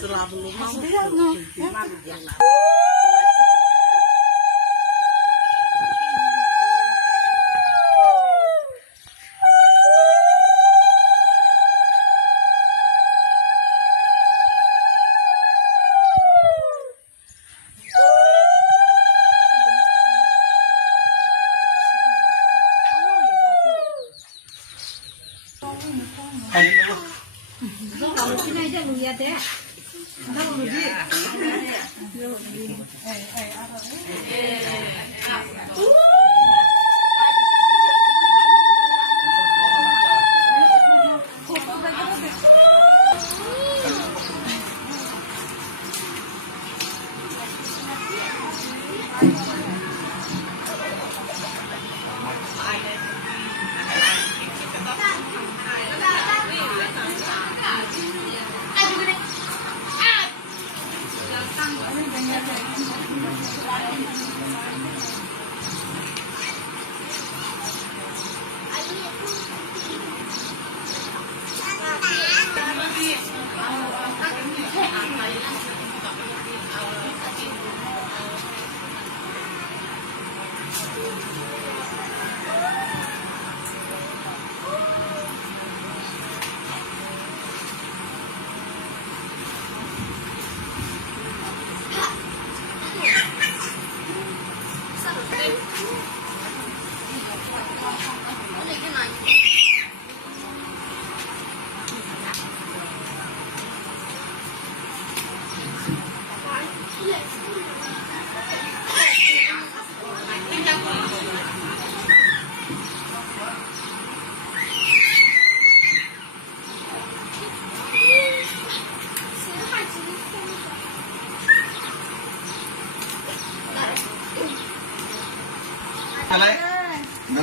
Selalu mau sini aja lu lihat ya.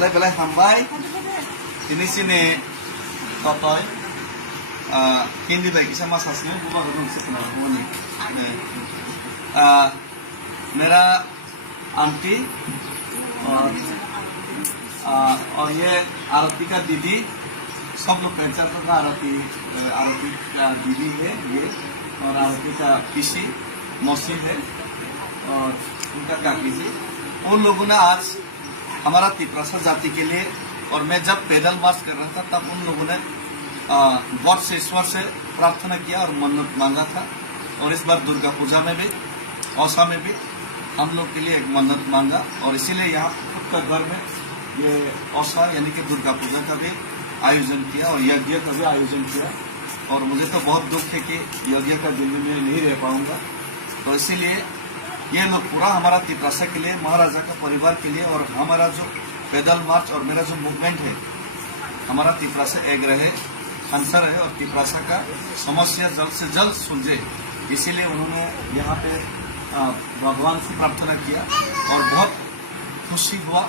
Belai sampai sini totoy hindi baik sama sasnya bukan belum sebenarnya ini मेरा aunty और ये आरती का दीदी सब लोग पहचान का आरती का दीदी है ये और आरती का किसी मौसी है और उनका काकी जी उन लोगों ने आज हमारा तिपरासा जाति के लिए और मैं जब पैदल मार्च कर रहा था तब उन लोगों ने गॉड से ईश्वर से प्रार्थना किया और मन्नत मांगा था और इस बार दुर्गा पूजा में भी औसा में भी हम लोग के लिए एक मन्नत मांगा और इसीलिए यहाँ उत्तर घर में ये औसा यानी कि दुर्गा पूजा का भी आयोजन किया और यज्ञ का भी आयोजन किया और मुझे तो बहुत दुख है कि यज्ञ का दिल्ली में नहीं रह पाऊंगा तो इसीलिए ये लोग पूरा हमारा तिपरासा के लिए महाराजा का परिवार के लिए और हमारा जो पैदल मार्च और मेरा जो मूवमेंट है हमारा तिपरासा एक रहे आंसर है और तिपरासा का समस्या जल्द से जल्द सुलझे इसीलिए उन्होंने यहाँ पे भगवान से प्रार्थना किया और बहुत खुशी हुआ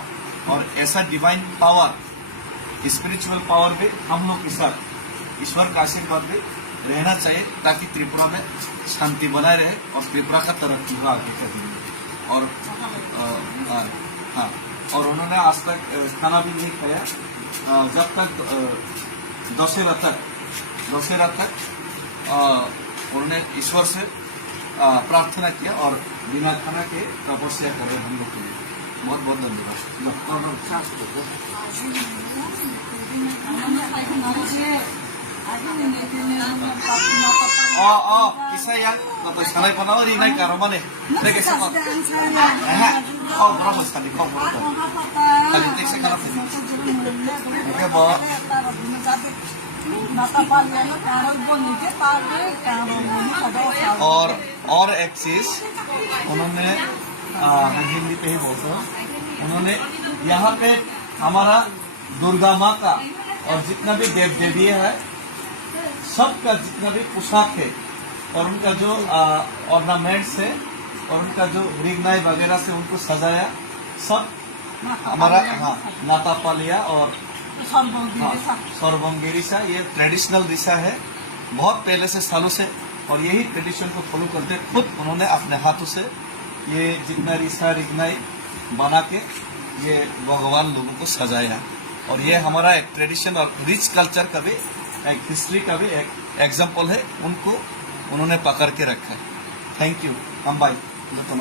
और ऐसा डिवाइन पावर स्पिरिचुअल पावर भी हम लोग के साथ ईश्वर का आशीर्वाद भी रहना चाहिए ताकि त्रिपुरा में शांति बनाए रहे और त्रिपुरा का तरक्की हो आगे के दिन और हाँ और उन्होंने आज तक खाना भी नहीं खाया जब तक दशहरा तक उन्होंने ईश्वर से प्रार्थना किया और बिना खाना के तपस्या कर रहे हम लोग के लिए बहुत बहुत धन्यवाद isa yan atau sanay pa na rin ay karoman eh lagi sa ko berapa sekali kau berapa kali tek sa kanap oke bo और एक चीज उन्होंने हिंदी पे ही बोलते हैं उन्होंने यहाँ पे हमारा दुर्गा माँ का और जितना भी देव देवी है सबका जितना भी पोशाक है और उनका जो ऑर्नामेंट्स है और उनका जो रिगनाई वगैरह से उनको सजाया, सब हमारा नातापालिया और सरबंगी रिसा, ये ट्रेडिशनल रिसा है, बहुत पहले से सालों से, और यही ट्रेडिशन को फॉलो करते खुद उन्होंने अपने हाथों से ये जितना रिसा रिगनाई बना के ये भगवान लोगों को सजाया। और ये हमारा एक ट्रेडिशन और रिच कल्चर का भी, एक हिस्ट्री का भी एक एग्जाम्पल है, उनको उन्होंने पकड़ के रखा है। थैंक यू हम भाई बता